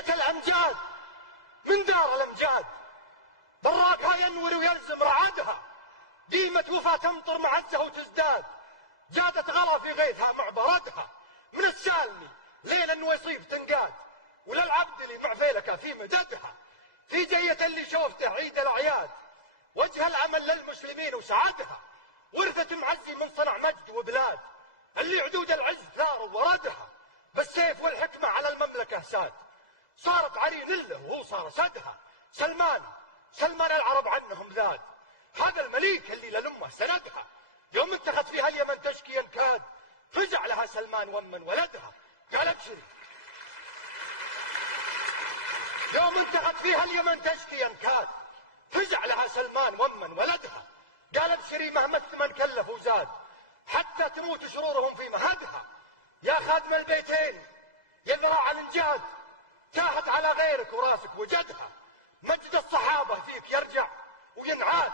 جية الأمجاد من دار الأمجاد، براقها ينور ويلزم رعادها، ديمة وفاة تمطر معزة وتزداد، جادت غلا في غيثها مع بردها، من السالمي لين النويصيب تنقاد، وللعبد اللي مع فيلك في مددها، في جية اللي شوفته عيد الأعياد، وجه الأمل للمسلمين وسعادها، ورثة معزي من صنع مجد وبلاد، اللي عدود العز ثاروا وردها، بالسيف والحكمة على المملكة ساد، صارت عرين له وهو صار سدها، سلمان العرب عنهم ذاد، هذا المليك اللي للأمة سندها، يوم انتخت فيها اليمن تشكي ينكاد، فزع لها سلمان ومن ولدها، قال ابشري. يوم انتخت فيها اليمن تشكي ينكاد، فزع لها سلمان ومن ولدها، قال ابشري مهما الثمن كلف وزاد، حتى تموت شرورهم في مهدها، يا خادم البيتين يا ذراع الانجاد، تاهت على غيرك وراسك وجدها، مجد الصحابة فيك يرجع وينعاد،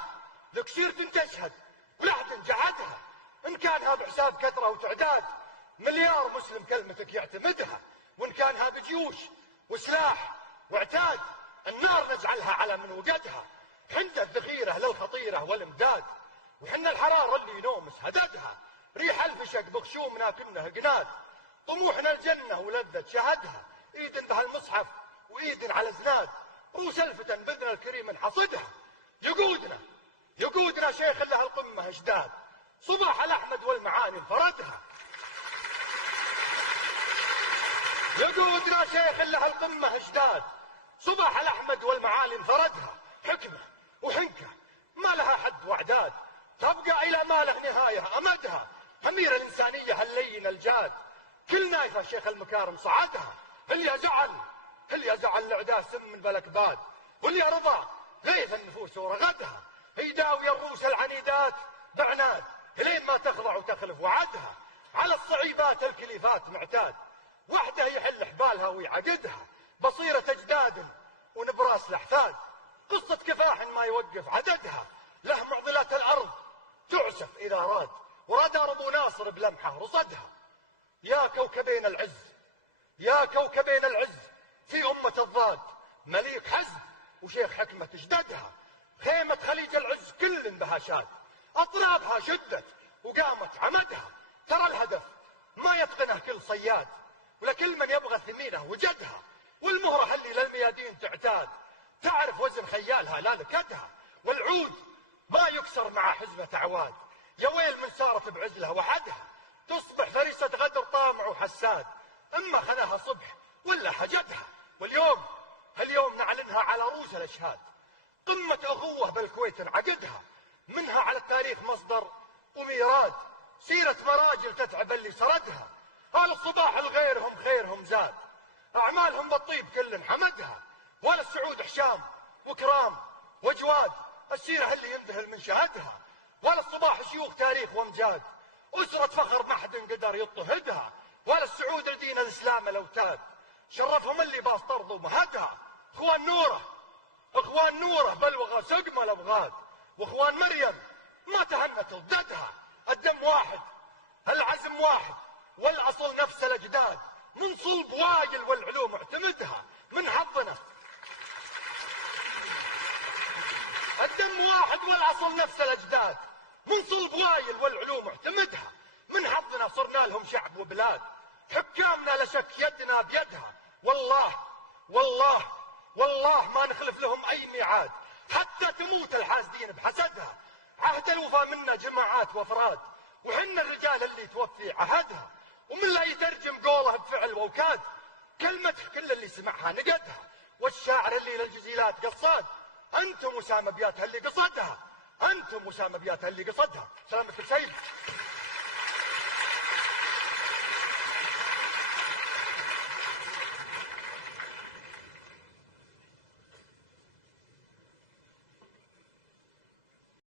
لك سيرة تشهد ولحد جعدها، إن كانها بحساب كثرة وتعداد، مليار مسلم كلمتك يعتمدها، وإن كانها بجيوش وسلاح وعتاد، النار نجعلها على من وجدها، حنا الذخيرة للخطيرة والامداد، وحنا الحرارة اللي نومس هددها، ريح الفشق بخشومنا كنه قناد، طموحنا الجنة ولذة شهدها، ايد بها المصحف وايد على زناد، روس الفتن بذن الكريم حصدها، يقودنا شيخ له القمة اشداد، صباح الأحمد والمعاني انفردها، يقودنا شيخ له القمة اشداد، صباح الأحمد والمعالي انفردها، حكمة وحنكة ما لها حد وعداد، تبقى إلى ما له نهاية أمدها، أمير الإنسانية اللين الجاد، كل نايفة شيخ المكارم صعدها، اللي يزعل الأعداء سم من بلك باد، واللي رضى غيث النفوس ورغدها، يداوي الروس العنيدات بعناد، لين ما تخضع وتخلف وعدها، على الصعيبات الكليفات معتاد، وحده يحل حبالها ويعقدها، بصيرة أجداد ونبراس الأحفاد، قصة كفاح ما يوقف عددها، له معضلات الأرض تعسف إذا راد، وراد أبو ناصر بلمحه رصدها، يا كوكبين العز في أمة الضاد، مليك حزم وشيخ حكمة جددها، خيمة خليج العز كل بها شاد، أطرابها شدت وقامت عمدها، ترى الهدف ما يتقنه كل صياد، ولكل من يبغى ثمينه وجدها، والمهرة اللي للميادين تعتاد، تعرف وزن خيالها لا لكدها، والعود ما يكسر مع حزمة عواد، يا ويل من سارت بعزلها وحدها، تصبح فريسة غدر طامع وحساد، إما خناها صبح ولا حجدها، واليوم نعلنها على رؤوس الأشهاد، قمة أخوة بالكويت نعقدها، منها على التاريخ مصدر وميراد، سيرة مراجل تتعب اللي سردها، هل الصباح الغيرهم خيرهم زاد، أعمالهم بالطيب كل حمدها، ولا السعود حشام وكرام وجواد، السيرة اللي ينذهل من شهدها، ولا الصباح شيوخ تاريخ وامجاد، أسرة فخر ما حد قدر يضطهدها، ولا السعود لدين الإسلام الأوتاد، شرفهم اللي باس طرد ومهدها، اخوان نوره بلوغ سقم الابغاد، واخوان مريم ما تهنت ضدها، الدم واحد العزم واحد والاصل نفس الاجداد، من صلب وايل والعلوم اعتمدها، من حظنا الدم واحد والاصل نفس الاجداد، من صلب وايل والعلوم اعتمدها، من حظنا صرنا لهم شعب وبلاد، حكامنا لا شك يدنا بيدها، والله ما نخلف لهم أي ميعاد، حتى تموت الحاسدين بحسدها، عهد الوفا منا جماعات وافراد، وحنا الرجال اللي توفي عهدها، ومن لا يترجم قوله بفعل ووكاد، كلمته كل اللي سمعها نقدها، والشاعر اللي للجزيلات قصاد، أنتم أسامة بياتها اللي قصدها، سلامة السيد.